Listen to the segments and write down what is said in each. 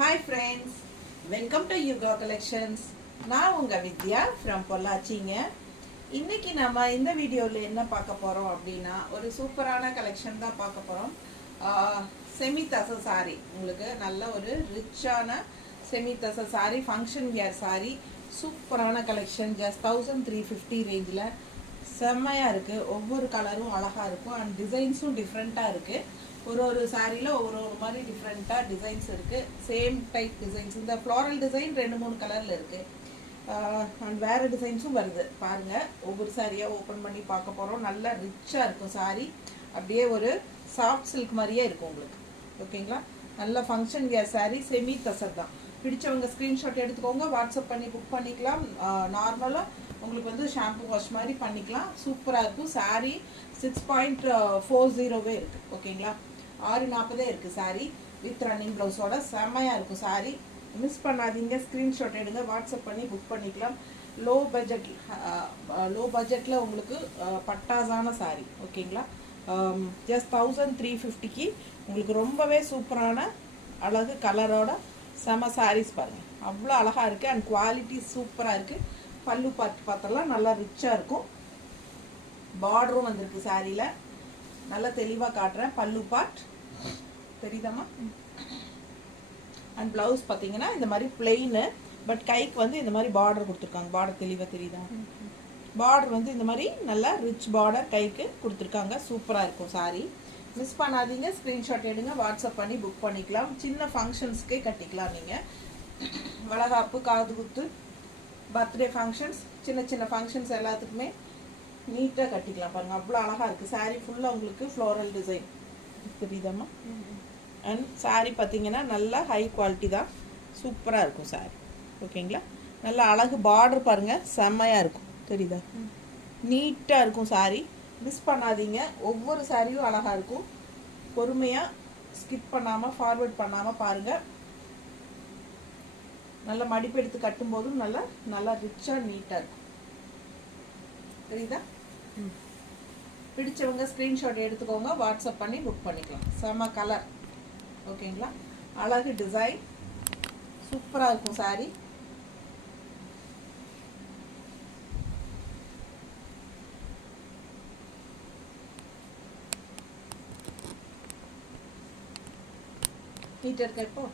Hi friends, welcome to Yuga Collections. நான் உங்க வித்யா from பொள்ளாச்சிங்க. இன்னைக்கு நம்ம இந்த வீடியோல என்ன பார்க்க போறோம் அப்படின்னா ஒரு சூப்பரான கலெக்ஷன் தான் பார்க்க போறோம். செமி தச சாரி, உங்களுக்கு நல்ல ஒரு ரிச்சான செமி தச சாரி, ஃபங்க்ஷன் வியர் சாரி, சூப்பரான கலெக்ஷன். ஜஸ்ட் 1350 ரேஞ்சில் செம்மையா இருக்கு. ஒவ்வொரு கலரும் அழகா இருக்கும் அண்ட் டிசைன்ஸும் டிஃப்ரெண்டா இருக்கு. ஒரு சாரியில் ஒரு மாதிரி டிஃப்ரெண்ட்டாக டிசைன்ஸ் இருக்குது. சேம் டைப் டிசைன்ஸ், இந்த ஃப்ளாரல் டிசைன் 2-3 கலரில் இருக்குது அண்ட் வேறு டிசைன்ஸும் வருது. பாருங்கள், ஒவ்வொரு சாரியாக ஓப்பன் பண்ணி பார்க்க போகிறோம். நல்லா ரிச்சாக இருக்கும் சாரி, அப்படியே ஒரு சாஃப்ட் சில்க் மாதிரியே இருக்கும் உங்களுக்கு. ஓகேங்களா? நல்ல function wear sorry, semi tussar தான். பிடிச்சவங்க ஸ்க்ரீன்ஷாட் எடுத்துக்கோங்க, வாட்ஸ்அப் பண்ணி புக் பண்ணிக்கலாம். நார்மலாக உங்களுக்கு வந்து ஷாம்பு வாஷ் மாதிரி பண்ணிக்கலாம். சூப்பராக இருக்கும் சாரி. 6.40 இருக்குது. ஓகேங்களா? 640 இருக்குது சாரி வித் ரன்னிங் ப்ளவுஸோட. செம்மையாக இருக்கும் சாரி. மிஸ் பண்ணாதீங்க, ஸ்க்ரீன்ஷாட் எடுங்க, வாட்ஸ்அப் பண்ணி புக் பண்ணிக்கலாம். லோ பட்ஜெட்டில் உங்களுக்கு பட்டாசான சாரி. ஓகேங்களா? ஜஸ்ட் 1350க்கு உங்களுக்கு ரொம்பவே சூப்பரான அழகு கலரோட செம சாரீஸ் பாருங்கள். அவ்வளோ அழகாக இருக்குது அண்ட் குவாலிட்டி சூப்பராக இருக்குது. பல்லு பார்த்தெல்லாம் நல்லா ரிச்சாக இருக்கும். பார்டரும் வந்திருக்கு சாரியில். நல்லா தெளிவாக காட்டுறேன். பல்லு பார்ட் தெரியுதாம்மா? அண்ட் ப்ளவுஸ் பார்த்தீங்கன்னா இந்த மாதிரி பிளெயின், பட் கைக்கு வந்து இந்த மாதிரி பார்டர் கொடுத்துருக்காங்க. பார்டர் தெளிவாக தெரியுதா? பார்டர் வந்து இந்த மாதிரி நல்லா ரிச் பார்டர் கைக்கு கொடுத்துருக்காங்க. சூப்பராக இருக்கும் சாரி. மிஸ் பண்ணாதீங்க, ஸ்க்ரீன்ஷாட் எடுங்க, வாட்ஸ்அப் பண்ணி புக் பண்ணிக்கலாம். சின்ன ஃபங்க்ஷன்ஸ்க்கே கட்டிக்கலாம். நீங்கள் வளகாப்பு, காது குத்து, பர்த்டே ஃபங்க்ஷன்ஸ், சின்ன சின்ன ஃபங்க்ஷன்ஸ் எல்லாத்துக்குமே நீட்டாக கட்டிக்கலாம். பாருங்கள், அவ்வளோ அழகாக இருக்குது. சாரீ ஃபுல்லாக உங்களுக்கு ஃப்ளோரல் டிசைன் தெரியுதாம்மா? அண்ட் சாரீ பார்த்தீங்கன்னா நல்லா ஹை குவாலிட்டி தான். சூப்பராக இருக்கும் சாரீ. ஓகேங்களா? நல்லா அழகு பார்டர் பாருங்கள், செம்மையாக இருக்கும். தெரியுதா? நீட்டாக இருக்கும் சாரீ. மிஸ் பண்ணாதீங்க. ஒவ்வொரு சாரியும் அழகாக இருக்கும். பொறுமையாக ஸ்கிப் பண்ணாமல், ஃபார்வர்ட் பண்ணாமல் பாருங்கள். நல்லா மடிப்பு எடுத்து கட்டும்போதும் நல்லா ரிச்சாக நீட்டாக இருக்கும். தெரியுதா? பிடிச்சவங்க ஸ்க்ரீன்ஷாட் எடுத்துக்கோங்க, வாட்ஸ்அப் பண்ணி புக் பண்ணிக்கலாம். செம கலர். ஓகேங்களா? அழகு டிசைன், சூப்பராக இருக்கும் சாரி. நீட்டாக இருக்க. இப்போ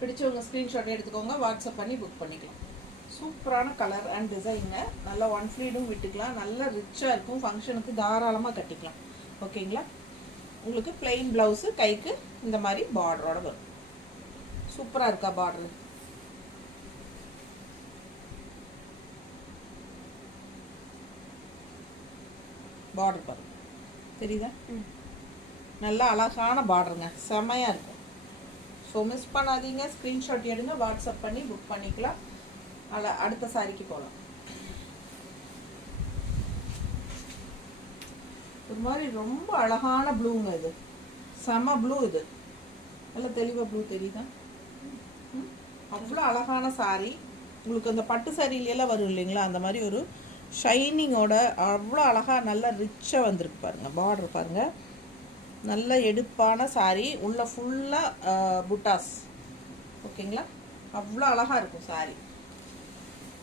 பிடிச்சவங்க ஸ்க்ரீன்ஷாட் எடுத்துக்கோங்க, வாட்ஸ்அப் பண்ணி புக் பண்ணிக்கலாம். சூப்பரான கலர் அண்ட் டிசைனுங்க. நல்லா ஒன் ஃப்ளீடும் விட்டுக்கலாம். நல்லா ரிச்சாக இருக்கும். ஃபங்க்ஷனுக்கு தாராளமாக கட்டிக்கலாம். ஓகேங்களா? உங்களுக்கு பிளெயின் ப்ளவுஸு, கைக்கு இந்த மாதிரி பார்டரோட வரும். சூப்பராக இருக்கா பார்டரு? பார்டர் பாருங்க, தெரியுதா? நல்லா அழகான பார்டருங்க, செம்மையாக இருக்கும். ஸோ மிஸ் பண்ணாதீங்க, ஸ்க்ரீன்ஷாட் எடுங்க, வாட்ஸ்அப் பண்ணி புக் பண்ணிக்கலாம். அடுத்த சாரிக்கு போகலாம். ஒரு மாதிரி ரொம்ப அழகான ப்ளூங்க இது. செம ப்ளூ இது. நல்ல தெளிவாக ப்ளூ தெரியுதா? அவ்வளோ அழகான சாரி. உங்களுக்கு அந்த பட்டு சாரியிலெல்லாம் வரும் இல்லைங்களா, அந்த மாதிரி ஒரு ஷைனிங்கோட அவ்வளோ அழகாக நல்லா ரிச்சாக வந்திருக்கு பாருங்கள். பார்டர் பாருங்கள், நல்ல எடுப்பான சாரி. உள்ள ஃபுல்லாக புட்டாஸ். ஓகேங்களா? அவ்வளோ அழகாக இருக்கும் சாரி.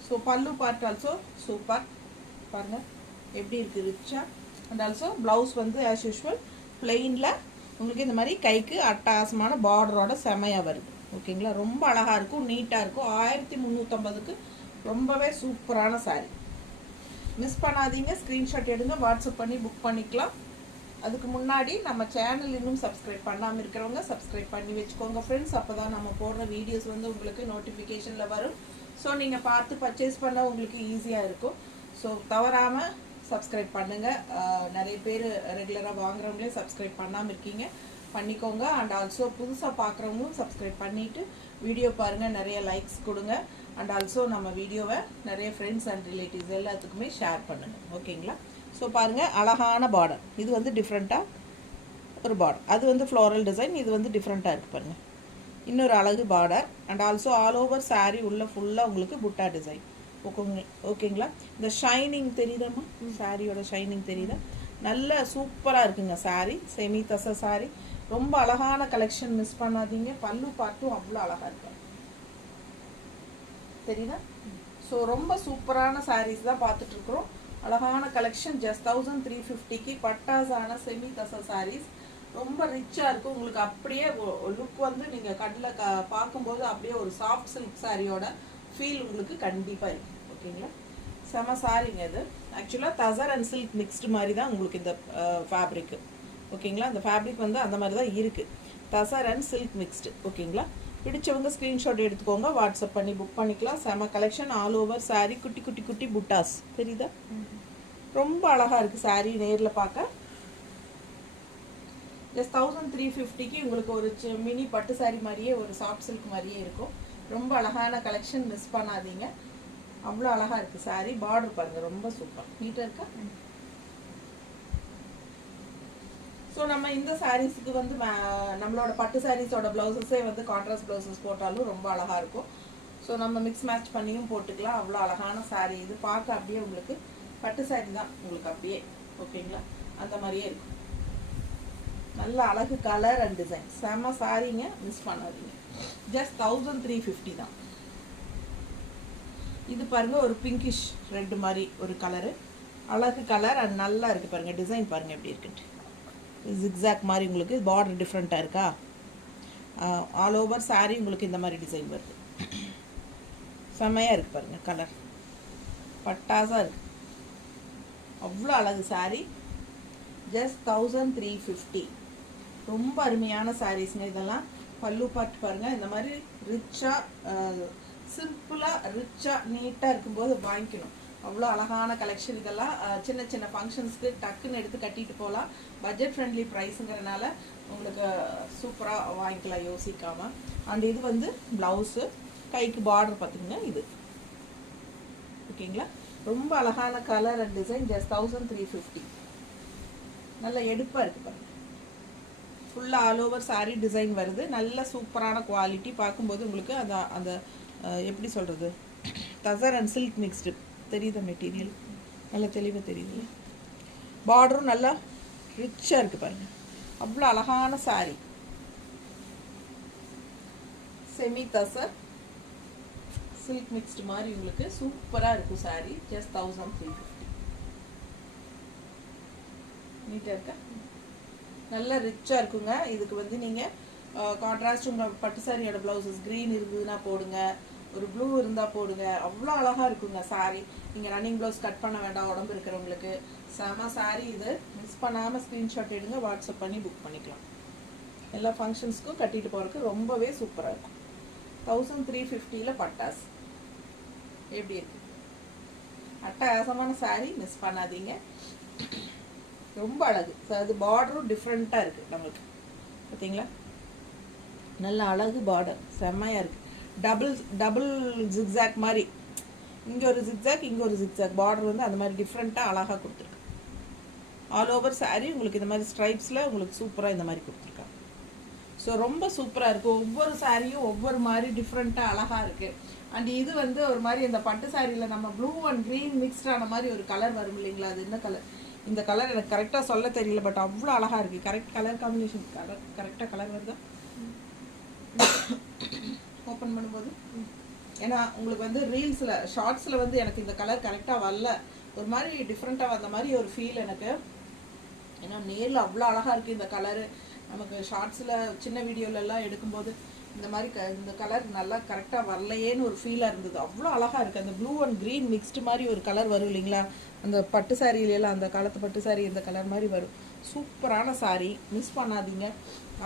ஸோ பல்லு பார்ட் ஆல்சோ சூப்பர். பாருங்கள் எப்படி இருக்குது, ரிச்சாக. அண்ட் ஆல்சோ ப்ளவுஸ் வந்து ஆஸ் யூஷுவல் பிளெயினில் உங்களுக்கு இந்த மாதிரி கைக்கு அட்டகாசமான பார்டரோட செமையாக வருது. ஓகேங்களா? ரொம்ப அழகாக இருக்கும், நீட்டாக இருக்கும். 1350க்கு ரொம்பவே சூப்பரான சாரி. மிஸ் பண்ணாதீங்க, ஸ்க்ரீன்ஷாட் எடுங்க, வாட்ஸ்அப் பண்ணி புக் பண்ணிக்கலாம். அதுக்கு முன்னாடி நம்ம சேனல் இன்னும் சப்ஸ்கிரைப் பண்ணாமல் இருக்கிறவங்க சப்ஸ்கிரைப் பண்ணி வச்சுக்கோங்க ஃப்ரெண்ட்ஸ். அப்போ தான் நம்ம போடுற வீடியோஸ் வந்து உங்களுக்கு நோட்டிஃபிகேஷனில் வரும். ஸோ நீங்கள் பார்த்து பர்ச்சேஸ் பண்ண உங்களுக்கு ஈஸியாக இருக்கும். ஸோ தவறாமல் சப்ஸ்கிரைப் பண்ணுங்கள். நிறைய பேர் ரெகுலராக வாங்குறவங்களே சப்ஸ்கிரைப் பண்ணாமல் இருக்கீங்க, பண்ணிக்கோங்க. அண்ட் ஆல்சோ புதுசாக பார்க்குறவங்களும் சப்ஸ்கிரைப் பண்ணிவிட்டு வீடியோ பாருங்கள், நிறைய லைக்ஸ் கொடுங்க. அண்ட் ஆல்சோ நம்ம வீடியோவை நிறைய ஃப்ரெண்ட்ஸ் அண்ட் ரிலேட்டிவ்ஸ் எல்லாத்துக்குமே ஷேர் பண்ணுங்கள். ஓகேங்களா? ஸோ பாருங்கள், அழகான பார்டர். இது வந்து டிஃப்ரெண்ட்டாக ஒரு பார்டர். அது வந்து ஃப்ளோரல் டிசைன். இது வந்து டிஃப்ரெண்ட்டாக இருக்குது பாருங்கள். இன்னொரு அழகு border. And also all over sari உள்ள ஃபுல்லாக உங்களுக்கு புட்டா டிசைன். ஓகேங்களா? இந்த ஷைனிங் தெரியுதாம்மா? சாரியோட ஷைனிங் தெரியுதா? நல்ல சூப்பராக இருக்குங்க சாரீ. செமி தச சாரீ. ரொம்ப அழகான கலெக்ஷன், மிஸ் பண்ணாதீங்க. பல்லு பார்ட்டும் அவ்வளோ அழகாக இருக்கு, தெரியுதா? ஸோ ரொம்ப சூப்பரான சாரீஸ் தான் பார்த்துட்ருக்குறோம். அழகான கலெக்ஷன். ஜஸ்ட் 1350க்கு பட்டாஸான செமி தசா சாரீஸ். ரொம்ப ரிச்சாக இருக்கும். உங்களுக்கு அப்படியே லுக் வந்து நீங்கள் கண்ணில் பார்க்கும்போது அப்படியே ஒரு சாஃப்ட் சில்க் சாரியோட ஃபீல் உங்களுக்கு கண்டிப்பாக இருக்கும். ஓகேங்களா? செம சாரிங்க இது. ஆக்சுவலாக தசர் அண்ட் சில்க் மிக்ஸ்டு மாதிரி தான் உங்களுக்கு இந்த ஃபேப்ரிக்கு. ஓகேங்களா? இந்த ஃபேப்ரிக் வந்து அந்த மாதிரி தான் இருக்குது, தசர் அண்ட் சில்க் மிக்ஸ்டு. ஓகேங்களா? பிடிச்சவங்க ஸ்க்ரீன்ஷாட் எடுத்துக்கோங்க, வாட்ஸ்அப் பண்ணி புக் பண்ணிக்கலாம். செம கலெக்ஷன். ஆல் ஓவர் சாரீ, குட்டி குட்டி குட்டி புட்டாஸ், தெரியுதா? ரொம்ப அழகாக இருக்குது சாரீ நேரில் பார்க்க. ஜஸ்ட் 1350க்கு உங்களுக்கு ஒரு மினி பட்டு சாரீ மாதிரியே, ஒரு சாஃப்ட் சில்க் மாதிரியே இருக்கும். ரொம்ப அழகான கலெக்ஷன், மிஸ் பண்ணாதீங்க. அவ்வளோ அழகாக இருக்குது சாரீ. பார்டர் பாருங்கள், ரொம்ப சூப்பர் நீட்டாக இருக்கா? ஸோ நம்ம இந்த சாரீஸுக்கு வந்து நம்மளோட பட்டு சாரீஸோட ப்ளவுசஸே வந்து கான்ட்ராஸ்ட் ப்ளவுசஸ் போட்டாலும் ரொம்ப அழகாக இருக்கும். ஸோ நம்ம மிக்ஸ் மேட்ச் பண்ணியும் போட்டுக்கலாம். அவ்வளோ அழகான சாரீ இது. பார்க்க அப்படியே உங்களுக்கு பட்டு சாரீ தான் உங்களுக்கு அப்படியே. ஓகேங்களா? அந்த மாதிரியே இருக்கும். நல்ல அழகு கலர் அண்ட் டிசைன். செம்ம சாரீங்க, மிஸ் பண்ணாதீங்க. ஜஸ்ட் 1350 தான். இது பாருங்கள், ஒரு பிங்கிஷ் ரெட் மாதிரி ஒரு கலரு. அழகு கலர் அண்ட் நல்லா இருக்குது பாருங்கள். டிசைன் பாருங்கள் எப்படி இருக்குன்ட்டு. ஜிக்ஸாக் மாதிரி உங்களுக்கு பார்டர் டிஃப்ரெண்ட்டாக இருக்கா? ஆல் ஓவர் சாரீ உங்களுக்கு இந்த மாதிரி டிசைன் வருது. செம்மையாக இருக்குது பாருங்கள். கலர் பட்டாஸாக இருக்குது. அவ்வளோ அழகு சாரீ. ஜஸ்ட் 1350. ரொம்ப அருமையான சாரீஸ்ங்க இதெல்லாம். பல்லு பார்த்து பாருங்கள். இந்த மாதிரி ரிச்சாக, சிம்பிளாக, ரிச்சாக, நீட்டாக இருக்கும்போது வாங்கிக்கணும். அவ்வளோ அழகான கலெக்ஷன் இதெல்லாம். சின்ன சின்ன ஃபங்க்ஷன்ஸ்க்கு டக்குன்னு எடுத்து கட்டிட்டு போகலாம். பட்ஜெட் ஃப்ரெண்ட்லி ப்ரைஸுங்கிறனால உங்களுக்கு சூப்பராக வாங்கிக்கலாம் யோசிக்காமல். அண்ட் இது வந்து ப்ளவுஸு, கைக்கு பார்டர் பார்த்துக்குங்க இது. ஓகேங்களா? ரொம்ப அழகான கலர் அண்ட் டிசைன். ஜஸ்ட் 1350. நல்ல எடுப்பாக இருக்குது பாருங்கள். ஃபுல்லாக ஆல் ஓவர் சாரீ டிசைன் வருது. நல்ல சூப்பரான குவாலிட்டி. பார்க்கும்போது உங்களுக்கு அந்த அந்த எப்படி சொல்கிறது, தசர் அண்ட் சில்க் மிக்ஸ்டு தெரியுது. மெட்டீரியல் நல்லா தெளிவாக தெரியுது. பார்டரும் நல்லா ரிச்சாக இருக்குது பாருங்கள். அவ்வளோ அழகான sari. Semi tussar silk mixed மாதிரி உங்களுக்கு சூப்பராக இருக்கும் சாரீ. ஜஸ்ட் 1350. நீட்டாக இருக்கா? நல்லா ரிச்சாக இருக்குங்க. இதுக்கு வந்து நீங்கள் கான்ட்ராஸ்ட் உங்கள் பட்டு சாரியோட ப்ளவுசஸ் க்ரீன் இருந்ததுன்னா போடுங்க, ஒரு ப்ளூ இருந்தால் போடுங்க. அவ்வளோ அழகாக இருக்குங்க சாரீ. நீங்கள் ரன்னிங் ப்ளவுஸ் கட் பண்ண வேண்டாம் உடம்பு இருக்கிறவங்களுக்கு. செம சாரீ இது. மிஸ் பண்ணாமல் ஸ்க்ரீன்ஷாட் எடுங்க, வாட்ஸ்அப் பண்ணி புக் பண்ணிக்கலாம். எல்லா ஃபங்க்ஷன்ஸ்க்கும் கட்டிட்டு போகிறதுக்கு ரொம்பவே சூப்பராக இருக்கும். 1350 பட்டாஸ் எப்படி இருக்கு? அட்டகாசமான சாரீ, மிஸ் பண்ணாதீங்க. ரொம்ப அழகு. அது பார்டரும் டிஃப்ரெண்ட்டாக இருக்குது நம்மளுக்கு. பார்த்தீங்களா? நல்ல அழகு பார்டர், செம்மையாக இருக்குது. டபுள் ஜிக்ஸாக் மாதிரி, இங்கே ஒரு ஜிக்ஸாக், இங்கே ஒரு ஜிக்ஸாக். பார்டர் வந்து அந்த மாதிரி டிஃப்ரெண்ட்டாக அழகாக கொடுத்துருக்கு. ஆல் ஓவர் சாரீ உங்களுக்கு இந்த மாதிரி ஸ்ட்ரைப்ஸில் உங்களுக்கு சூப்பராக இந்த மாதிரி கொடுத்துருக்காங்க. ஸோ ரொம்ப சூப்பராக இருக்குது. ஒவ்வொரு சாரியும் ஒவ்வொரு மாதிரி டிஃப்ரெண்ட்டாக அழகாக இருக்குது. அண்ட் இது வந்து ஒரு மாதிரி இந்த பட்டு சாரியில் நம்ம ப்ளூ அண்ட் க்ரீன் மிக்ஸ்டான மாதிரி ஒரு கலர் வரும் இல்லைங்களா? அது என்ன கலர்? இந்த கலர் எனக்கு கரெக்டாக சொல்ல தெரியல, பட் அவ்வளோ அழகாக இருக்குது. Correct colour combination. கரெக்டாக கலர் வருதா ஓப்பன் பண்ணும்போது? ஏன்னா உங்களுக்கு வந்து ரீல்ஸில் ஷார்ட்ஸில் வந்து எனக்கு இந்த கலர் கரெக்டாக வரல, ஒரு மாதிரி டிஃப்ரெண்ட்டாக வந்த மாதிரி ஒரு ஃபீல் எனக்கு. ஏன்னா நேரில் அவ்வளோ அழகாக இருக்குது இந்த கலரு. நமக்கு ஷார்ட்ஸில் சின்ன வீடியோலெல்லாம் எடுக்கும்போது இந்த மாதிரி இந்த கலர் நல்லா கரெக்டாக வரலையேன்னு ஒரு ஃபீலாக இருந்தது. அவ்வளோ அழகாக இருக்குது. அந்த ப்ளூ அண்ட் க்ரீன் மிக்ஸ்டு மாதிரி ஒரு கலர் வரும் இல்லைங்களா? அந்த பட்டு சாரியிலெல்லாம் அந்த காலத்து பட்டு சாரி இந்த கலர் மாதிரி வரும். சூப்பரான சாரீ, மிஸ் பண்ணாதீங்க.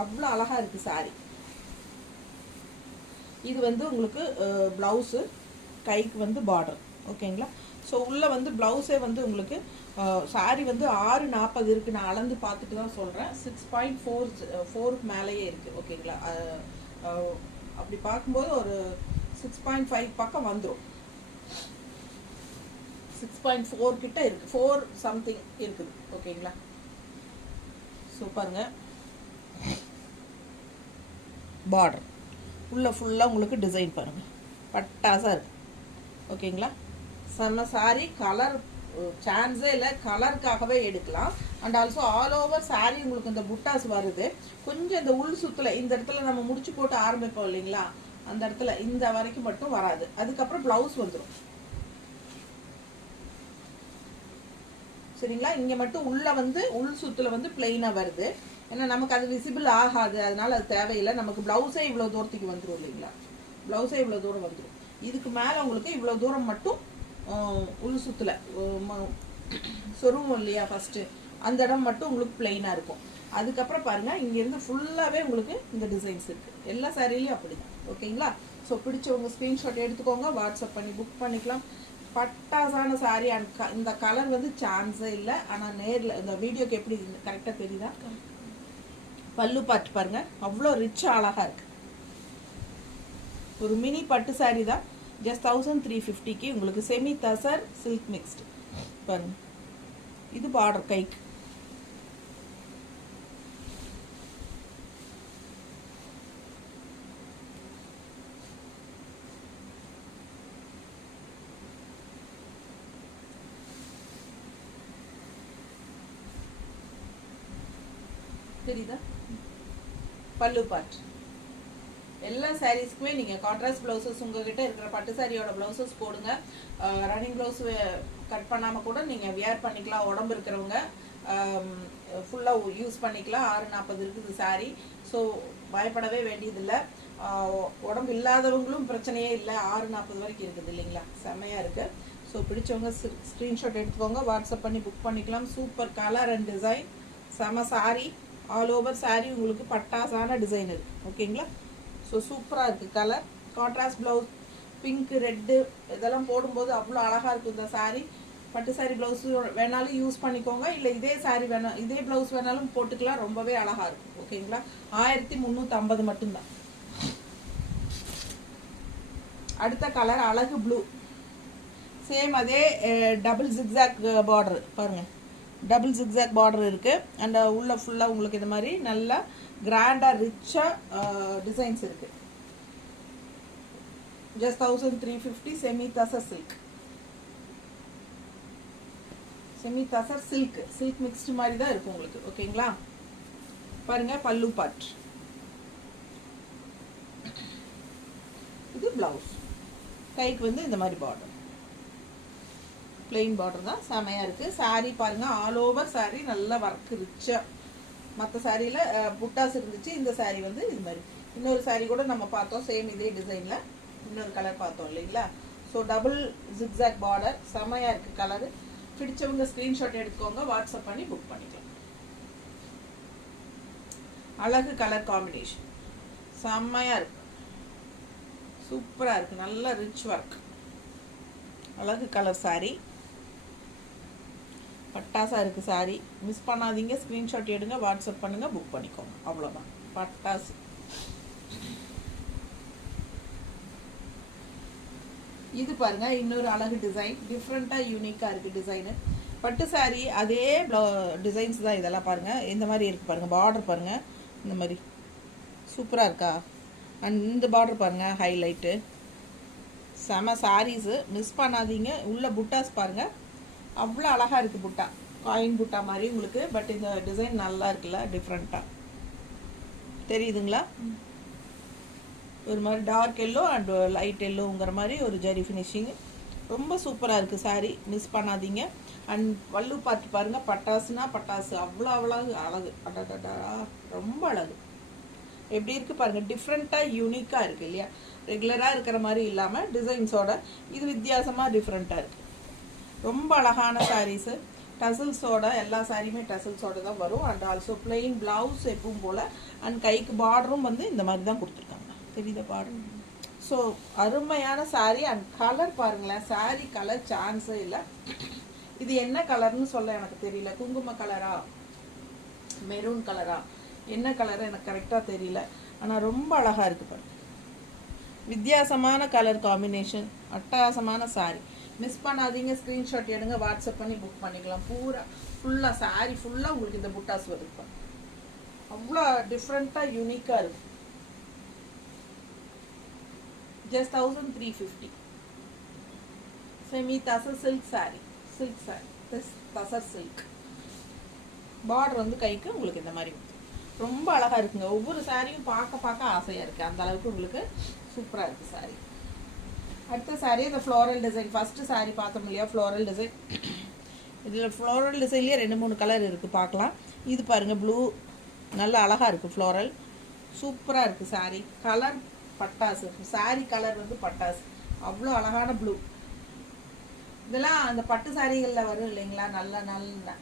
அவ்வளோ அழகாக இருக்குது சாரீ. இது வந்து உங்களுக்கு ப்ளவுஸு, கைக்கு வந்து பார்டர். ஓகேங்களா? ஸோ உள்ளே வந்து ப்ளவுஸே வந்து உங்களுக்கு சாரீ வந்து 6:40 இருக்குது. நான் அளந்து பார்த்துட்டு தான் சொல்கிறேன். 6.4 மேலேயே இருக்குது. ஓகேங்களா? அப்படி பார்க்கும்போது ஒரு 6.5 பக்கம் வந்துடும். 6.4 கிட்ட இருக்குது, 4 சம்திங் இருக்குது. ஓகேங்களா? சூப்பருங்க. பார்டர் உள்ள ஃபுல்லாக உங்களுக்கு டிசைன் பாருங்கள், பட்டாசாக இருக்குது. ஓகேங்களா? செம்ம சாரீ. கலர் சான்ஸே இல்லை, கலருக்காகவே எடுக்கலாம். And also all over sari உங்களுக்கு இந்த புட்டாஸ் வருது. கொஞ்சம் இந்த உள் சுத்தில் இந்த இடத்துல நம்ம முடிச்சு போட்டு ஆரம்பிப்போம் இல்லைங்களா, அந்த இடத்துல இந்த வரைக்கும் மட்டும் வராது. அதுக்கப்புறம் ப்ளவுஸ் வந்துடும் சரிங்களா. இங்கே மட்டும் உள்ள வந்து உள் சுத்தில் வந்து பிளெயினாக வருது. ஏன்னா நமக்கு அது விசிபிள் ஆகாது, அதனால அது தேவையில்லை. நமக்கு ப்ளவுஸே இவ்வளோ தூரத்துக்கு வந்துடும் இல்லைங்களா, ப்ளவுஸே இவ்வளோ தூரம் வந்துடும். இதுக்கு மேலே உங்களுக்கு இவ்வளோ தூரம் மட்டும் உள் சுத்தில் சொருவும் இல்லையா ஃபஸ்ட்டு, அந்த இடம் மட்டும் உங்களுக்கு பிளெயினாக இருக்கும். அதுக்கப்புறம் பாருங்கள் இங்கேருந்து ஃபுல்லாகவே உங்களுக்கு இந்த டிசைன்ஸ் இருக்குது. எல்லா சாரிலையும் அப்படி தான். ஓகேங்களா. ஸோ பிடிச்சவங்க ஸ்க்ரீன்ஷாட் எடுத்துக்கோங்க, வாட்ஸ்அப் பண்ணி புக் பண்ணிக்கலாம். பட்டாசான சாரி. அண்ட் இந்த கலர் வந்து சான்ஸே இல்லை. ஆனால் நேரில் இந்த வீடியோக்கு எப்படி கரெக்டாக தெரியுதா, பல்லு பார்த்து பாருங்கள், அவ்வளோ ரிச்சாக அழகாக இருக்குது. ஒரு மினி பட்டு சாரி தான். ஜஸ்ட் 1350க்கு உங்களுக்கு செமி தசர் சில்க் மிக்ஸ்டு பாருங்க. இது பார்டர் கைக்கு. தெரியுதா பல்லு பார்ட். எல்லா சாரீஸ்க்குமே நீங்கள் கான்ட்ராஸ்ட் ப்ளவுசஸ் உங்ககிட்ட இருக்கிற பட்டு சாரியோட ப்ளவுசஸ் போடுங்க. ரன்னிங் ப்ளவுஸ் கட் பண்ணாமல் கூட நீங்கள் வியர் பண்ணிக்கலாம். உடம்பு இருக்கிறவங்க ஃபுல்லாக யூஸ் பண்ணிக்கலாம். 640 இருக்குது சாரீ. ஸோ பயப்படவே வேண்டியதில்லை. உடம்பு இல்லாதவங்களும் பிரச்சனையே இல்லை. 640 வரைக்கும் இருக்குது இல்லைங்களா, செம்மையாக இருக்குது. ஸோ பிடிச்சவங்க ஸ்க்ரீன்ஷாட் எடுத்துக்கோங்க, வாட்ஸ்அப் பண்ணி புக் பண்ணிக்கலாம். சூப்பர் கலர் அண்ட் டிசைன், செம சாரீ. ஆல் ஓவர் சாரீ உங்களுக்கு பட்டாசான டிசைன் இருக்குது. ஓகேங்களா. ஸோ சூப்பராக இருக்குது colour. Contrast blouse pink red இதெல்லாம் போடும்போது அவ்வளோ அழகாக இருக்கும் இந்த சாரீ. பட்டு சாரீ ப்ளவுஸ் வேணாலும் யூஸ் பண்ணிக்கோங்க, இல்லை இதே சாரீ வேணாலும் இதே ப்ளவுஸ் வேணாலும் போட்டுக்கலாம். ரொம்பவே அழகாக இருக்கும். ஓகேங்களா. 1350 மட்டும்தான். அடுத்த கலர் அழகு ப்ளூ. சேம் அதே டபுள் ஜிக்ஸாக் பார்டர் பாருங்கள், டபுள் ஜிக்ஸாக் பார்டர் இருக்குது. அண்ட் உள்ள ஃபுல்லாக உங்களுக்கு இந்த மாதிரி நல்லா கிராண்டாக ரிச்சாக டிசைன்ஸ் இருக்குது. Just 1350 semi tussar silk. Semi tussar silk, silk mixed மாதிரி தான் இருக்கும் உங்களுக்கு. ஓகேங்களா. பாருங்க பல்லு பார்ட். இது பிளவுஸ். கைக்கு வந்து இந்த மாதிரி பார்டர், பிளெயின் பார்டர் தான், செமையாக இருக்குது. சாரீ பாருங்கள், ஆல் ஓவர் சாரீ நல்லா ஒர்க் ரிச்சாக. மற்ற சாரியில் புட்டாஸ் இருந்துச்சு, இந்த சாரீ வந்து இது மாதிரி. இன்னொரு சாரீ கூட நம்ம பார்த்தோம் சேம் இதே டிசைனில், இன்னொரு கலர் பார்த்தோம் இல்லைங்களா. ஸோ டபுள் ஜிக்ஸாக் பார்டர், செமையாக இருக்குது கலரு. பிடிச்சவங்க ஸ்க்ரீன்ஷாட் எடுத்துக்கோங்க, வாட்ஸ்அப் பண்ணி புக் பண்ணிக்கலாம். அழகு கலர் காம்பினேஷன், செம்மையாக இருக்குது, சூப்பராக இருக்குது, நல்ல ரிச் ஒர்க். அழகு கலர் சாரீ, பட்டாசாக இருக்குது சாரீ. மிஸ் பண்ணாதீங்க, ஸ்க்ரீன்ஷாட் எடுங்க, வாட்ஸ்அப் பண்ணுங்கள், புக் பண்ணிக்கோங்க. அவ்வளோதான், பட்டாசு. இது பாருங்கள் இன்னொரு அழகு டிசைன், டிஃப்ரெண்ட்டாக யூனிக்காக இருக்குது டிசைனு. பட்டு சாரீ அதே டிசைன்ஸ் தான் இதெல்லாம். பாருங்கள் இந்த மாதிரி இருக்குது பாருங்கள், பார்டர் பாருங்கள் இந்த மாதிரி சூப்பராக இருக்கா. அண்ட் இந்த பார்டர் பாருங்கள் ஹைலைட்டு, செம சாரீஸு. மிஸ் பண்ணாதீங்க. உள்ள புட்டாஸ் பாருங்கள், அவ்வளோ அழகாக இருக்குது. புட்டா காயின் புட்டா மாதிரி உங்களுக்கு. பட் இந்த டிசைன் நல்லா இருக்குல்ல, டிஃப்ரெண்ட்டாக தெரியுதுங்களா. ஒரு மாதிரி டார்க் எல்லோ அண்ட் லைட் எல்லோங்கிற மாதிரி ஒரு ஜரி ஃபினிஷிங், ரொம்ப சூப்பராக இருக்குது சாரீ. மிஸ் பண்ணாதீங்க. அண்ட் பல்லு பார்த்து பாருங்கள், பட்டாசுனா பட்டாசு, அவ்வளோ அழகு. அடடா ரொம்ப அழகு. எப்படி இருக்குது பாருங்கள், டிஃப்ரெண்ட்டாக யூனிக்காக இருக்குது இல்லையா. ரெகுலராக இருக்கிற மாதிரி இல்லாமல் டிசைன்ஸோட இது வித்தியாசமாக டிஃப்ரெண்ட்டாக இருக்குது. ரொம்ப அழகான சாரீஸு. டசல்ஸோட எல்லா சாரியுமே டசல்ஸோட தான் வரும். அண்ட் ஆல்சோ பிளெயின் ப்ளவுஸ் எப்பவும் போல். அண்ட் கைக்கு பார்டரும் வந்து இந்த மாதிரி தான் கொடுத்துருக்காங்க, தெரியுதா பார்டர். ஸோ அருமையான சாரீ. அண்ட் கலர் பாருங்களேன், சாரீ கலர் சான்ஸே இல்லை. இது என்ன கலர்னு சொல்ல எனக்கு தெரியல. குங்கும கலரா, மெரூன் கலரா, என்ன கலர் எனக்கு கரெக்டாக தெரியல. ஆனால் ரொம்ப அழகாக இருக்குது பாருங்க. வித்தியாசமான கலர் காம்பினேஷன், அட்டகாசமான சாரீ. மிஸ் பண்ணாதீங்க, ஸ்க்ரீன்ஷாட் எடுங்க, வாட்ஸ்அப் பண்ணி புக் பண்ணிக்கலாம். ஃபுல்லாக சாரீ ஃபுல்லாக உங்களுக்கு இந்த புட்டாஸ் வருது. அவ்வளோ டிஃப்ரெண்ட்டாக யூனிக்காக இருக்குது. Just 1350 semi tussar silk sari, silk sorry, tussar silk. Border வந்து கைக்கு உங்களுக்கு இந்த மாதிரி ரொம்ப அழகாக இருக்குங்க. ஒவ்வொரு சாரியும் பார்க்க பார்க்க ஆசையாக இருக்குது. அந்த அளவுக்கு உங்களுக்கு சூப்பராக இருக்குது சாரி. அடுத்த சாரி இந்த ஃப்ளோரல் டிசைன். ஃபஸ்ட்டு சாரி பார்த்தோம் இல்லையா, ஃப்ளோரல் டிசைன். இதில் ஃப்ளோரல் டிசைன்லேயே 2-3 கலர் இருக்குது, பார்க்கலாம். இது பாருங்கள், ப்ளூ நல்லா அழகாக இருக்குது. ஃப்ளோரல் சூப்பராக இருக்குது சாரி. கலர் பட்டாசு. சாரி கலர் வந்து பட்டாசு, அவ்வளோ அழகான ப்ளூ. இதெல்லாம் அந்த பட்டு சாரிகளில் வரும் இல்லைங்களா, நல்ல நல்ல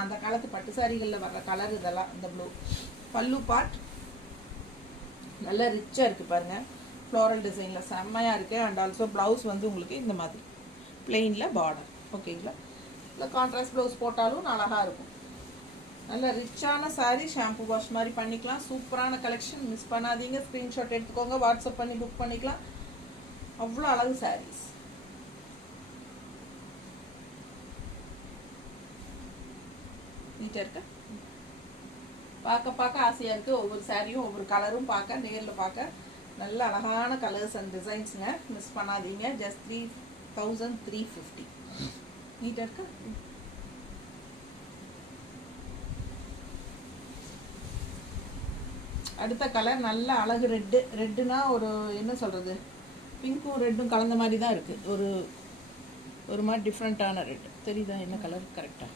அந்த காலத்து பட்டு சாரிகளில் வர்ற கலர் இதெல்லாம். இந்த ப்ளூ பல்லு பார்ட் நல்லா ரிச்சாக இருக்குது பாருங்கள். ஃப்ளோரல் டிசைனில் செம்மையாக இருக்குது. அண்ட் ஆல்சோ ப்ளவுஸ் வந்து உங்களுக்கு இந்த மாதிரி பிளெயினில் பார்டர். ஓகேங்களா, இல்லை கான்ட்ராஸ்ட் ப்ளவுஸ் போட்டாலும் அழகாக இருக்கும். நல்ல ரிச்சான சாரீ. ஷாம்பு வாஷ் மாதிரி பண்ணிக்கலாம். சூப்பரான கலெக்ஷன், மிஸ் பண்ணாதீங்க. ஸ்க்ரீன்ஷாட் எடுத்துக்கோங்க, வாட்ஸ்அப் பண்ணி புக் பண்ணிக்கலாம். அவ்வளோ அழகு சாரீஸ். நீட்டாக இருக்கு, பார்க்க பார்க்க ஆசையாக இருக்குது. ஒவ்வொரு சாரியும் ஒவ்வொரு கலரும் பார்க்க, நேரில் பார்க்க நல்ல அழகான கலர்ஸ் அண்ட் டிசைன்ஸுங்க. மிஸ் பண்ணாதீங்க. ஜஸ்ட் 3350. நீட்டாக இருக்கு. அடுத்த கலர் நல்ல அழகு ரெட்டு. ரெட்டுனா ஒரு என்ன சொல்கிறது, பிங்க்கும் ரெட்டும் கலந்த மாதிரி தான் இருக்குது. ஒரு மாதிரி டிஃப்ரெண்ட்டான ரெட் தெரியுதா, என்ன கலர் கரெக்டாக.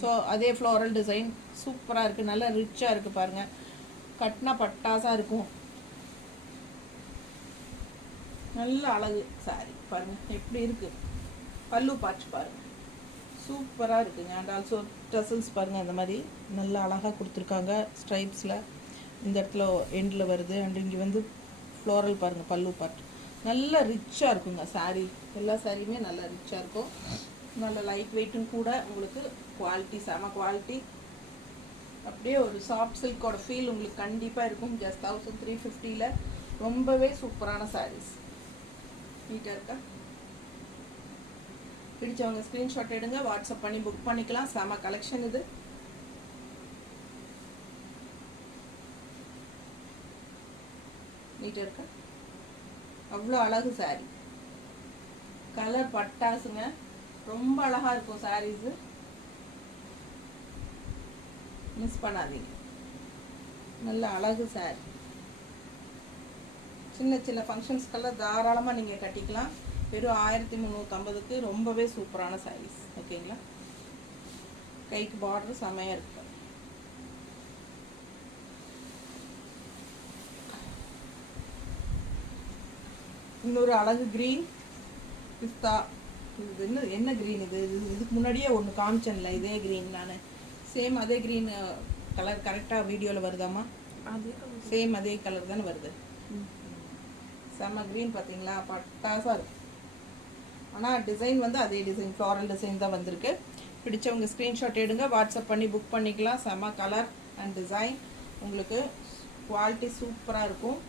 ஸோ அதே ஃப்ளோரல் டிசைன் சூப்பராக இருக்குது. நல்லா ரிச்சாக இருக்குது பாருங்கள். கட்டினா பட்டாசாக இருக்கும். நல்ல அழகு சாரி பாருங்கள் எப்படி இருக்குது. பல்லு பார்த்து பாருங்கள், சூப்பராக இருக்குங்க. அண்ட் ஆல்சோ டசல்ஸ் பாருங்கள், இந்த மாதிரி நல்லா அழகாக கொடுத்துருக்காங்க. ஸ்ட்ரைப்ஸில் இந்த இடத்துல எண்டில் வருது. அண்ட் இங்கே வந்து ஃப்ளோரல் பாருங்கள், பல்லு பார்ட் நல்லா ரிச்சாக இருக்குங்க. சாரீ எல்லா சாரியுமே நல்லா ரிச்சாக இருக்கும். நல்ல லைட் வெயிட்டும் கூட. உங்களுக்கு குவாலிட்டி செம குவாலிட்டி. அப்படியே ஒரு சாஃப்ட் சில்கோட ஃபீல் உங்களுக்கு கண்டிப்பாக இருக்கும். ஜஸ்ட் 1350 ரொம்பவே சூப்பரான சாரீஸ். நீட்டாக இருக்கா, பிடிச்சவங்க ஸ்க்ரீன்ஷாட் எடுங்க, வாட்ஸ்அப் பண்ணி புக் பண்ணிக்கலாம். செம கலெக்ஷன் இது. நீட்டாக இருக்கா, அவ்வளோ அழகு சாரி. கலர் பட்டாசுங்க, ரொம்ப அழகாக இருக்கும் சாரீஸு. மிஸ் பண்ணாதீங்க. நல்ல அழகு சாரி. சின்ன சின்ன ஃபங்க்ஷன்ஸ்க்கெல்லாம் தாராளமாக நீங்கள் கட்டிக்கலாம். வெறும் 1350க்கு ரொம்பவே சூப்பரான சாரீஸ். ஓகேங்களா, கைக்கு பார்டர் செமையாக இருக்கு. இன்னொரு அழகு க்ரீன் பிஸ்தா. இது என்ன க்ரீன் இது? இதுக்கு முன்னாடியே ஒன்று காமிச்சேன்ல, இதே க்ரீன். நான் சேம் அதே க்ரீன் கலர் கரெக்டாக வீடியோவில் வருதாம்மா? சேம் அதே கலர் தானே வருது. செம்ம க்ரீன் பார்த்தீங்களா, பட்டாசாக இருக்கும். ஆனால் டிசைன் வந்து அதே டிசைன், ஃப்ளாரல் டிசைன் தான் வந்திருக்கு. பிடிச்சவங்க ஸ்க்ரீன்ஷாட் எடுங்க, வாட்ஸ்அப் பண்ணி புக் பண்ணிக்கலாம். செம்ம கலர் அண்ட் டிசைன். உங்களுக்கு குவாலிட்டி சூப்பராக இருக்கும்.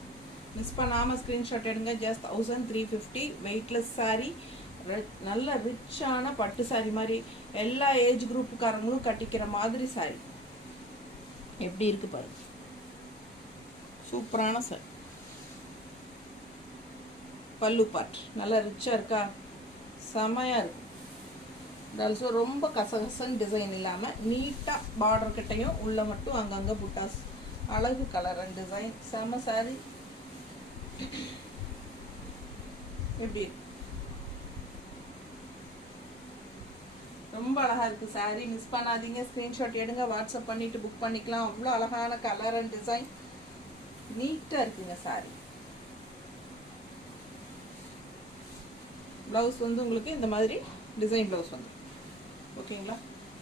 மிஸ் பண்ணாமல் ஸ்க்ரீன்ஷாட் எடுங்க. ஜஸ்ட் 1350. வெயிட்லெஸ் சாரீ. நல்ல ரிச்சான பட்டு சாரி மாதிரி எல்லா ஏஜ் குரூப்புக்காரங்களும் கட்டிக்கிற மாதிரி சாரி. எப்படி இருக்கு பாருங்க, சூப்பரான சாரி. பல்லு பார்ட் நல்லா ரிச்சாக இருக்கா, செமையாக இருக்கும். ஆல்சோ ரொம்ப கசகசன் டிசைன் இல்லாமல் நீட்டாக பார்டர் கிட்டையும் உள்ள மட்டும் அங்கங்கே புட்டாஸ். அழகு கலர் அண்ட் டிசைன். செம சாரி. எப்படி இருக்கு, ரொம்ப அழகாக இருக்குது சாரீ. மிஸ் பண்ணாதீங்க. ஸ்க்ரீன்ஷாட் எடுங்க, வாட்ஸ்அப் பண்ணிவிட்டு புக் பண்ணிக்கலாம். அவ்வளோ அழகான கலர் அண்ட் டிசைன். நீட்டாக இருக்குங்க சாரீ. ப்ளவுஸ் வந்து உங்களுக்கு இந்த மாதிரி டிசைன் ப்ளவுஸ் வந்து. ஓகேங்களா,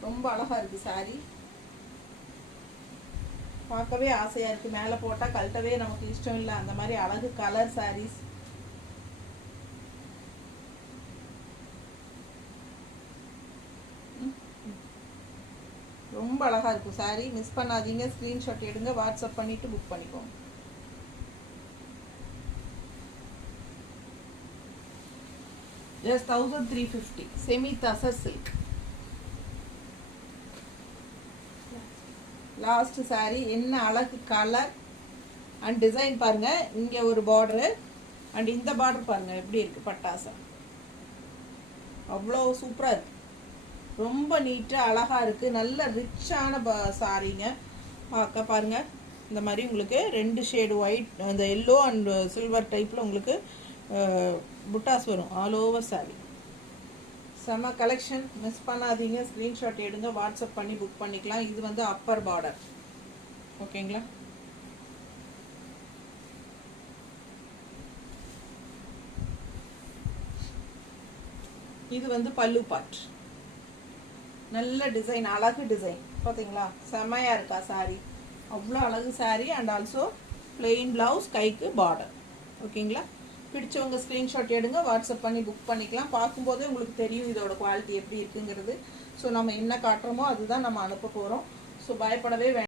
ரொம்ப அழகாக இருக்குது சாரீ. பார்க்கவே ஆசையாக இருக்குது. மேலே போட்டால் கழட்டவே நமக்கு இஷ்டம் இல்லை, அந்த மாதிரி அழகு கலர் சாரீஸ். ரொம்ப அழகாக இருக்கும் சாரீ. மிஸ் பண்ணாதீங்க. ஸ்க்ரீன்ஷாட் எடுங்க, வாட்ஸ்அப் பண்ணிவிட்டு புக் பண்ணிக்கோங்க. Just 1350. Semi tussar silk. Last sari. என்ன அழகு கலர் அண்ட் டிசைன் பாருங்கள். இங்கே ஒரு பார்டரு அண்ட் இந்த பார்டர் பாருங்கள் எப்படி இருக்குது, பட்டாசா. அவ்வளோ சூப்பராக இருக்குது. ரொம்ப நீட்டாக அழகாக இருக்குது. நல்ல ரிச்சான சாரீங்க. பார்க்க பாருங்கள், இந்த மாதிரி உங்களுக்கு 2 ஷேடு ஒயிட், அந்த எல்லோ அண்ட் சில்வர் டைப்பில் உங்களுக்கு புட்டாஸ் வரும் ஆல் ஓவர் சாரீ. செம கலெக்ஷன், மிஸ் பண்ணாதீங்க. ஸ்க்ரீன்ஷாட் எடுங்க, வாட்ஸ்அப் பண்ணி புக் பண்ணிக்கலாம். இது வந்து அப்பர் பார்டர், ஓகேங்களா? இது வந்து பல்லு பார்ட். நல்ல டிசைன், அழகு டிசைன் பார்த்தீங்களா? செமையாக இருக்கா சாரீ? அவ்வளோ அழகு sari. And also plain blouse, கைக்கு பார்டர், ஓகேங்களா? பிடிச்சவங்க ஸ்க்ரீன்ஷாட் எடுங்க, வாட்ஸ்அப் பண்ணி புக் பண்ணிக்கலாம். பார்க்கும்போதே உங்களுக்கு தெரியும் இதோட குவாலிட்டி எப்படி இருக்குங்கிறது. ஸோ நம்ம என்ன காட்டுறோமோ அதுதான் நம்ம அனுப்ப போகிறோம். ஸோ பயப்படவே வேண்டாம்.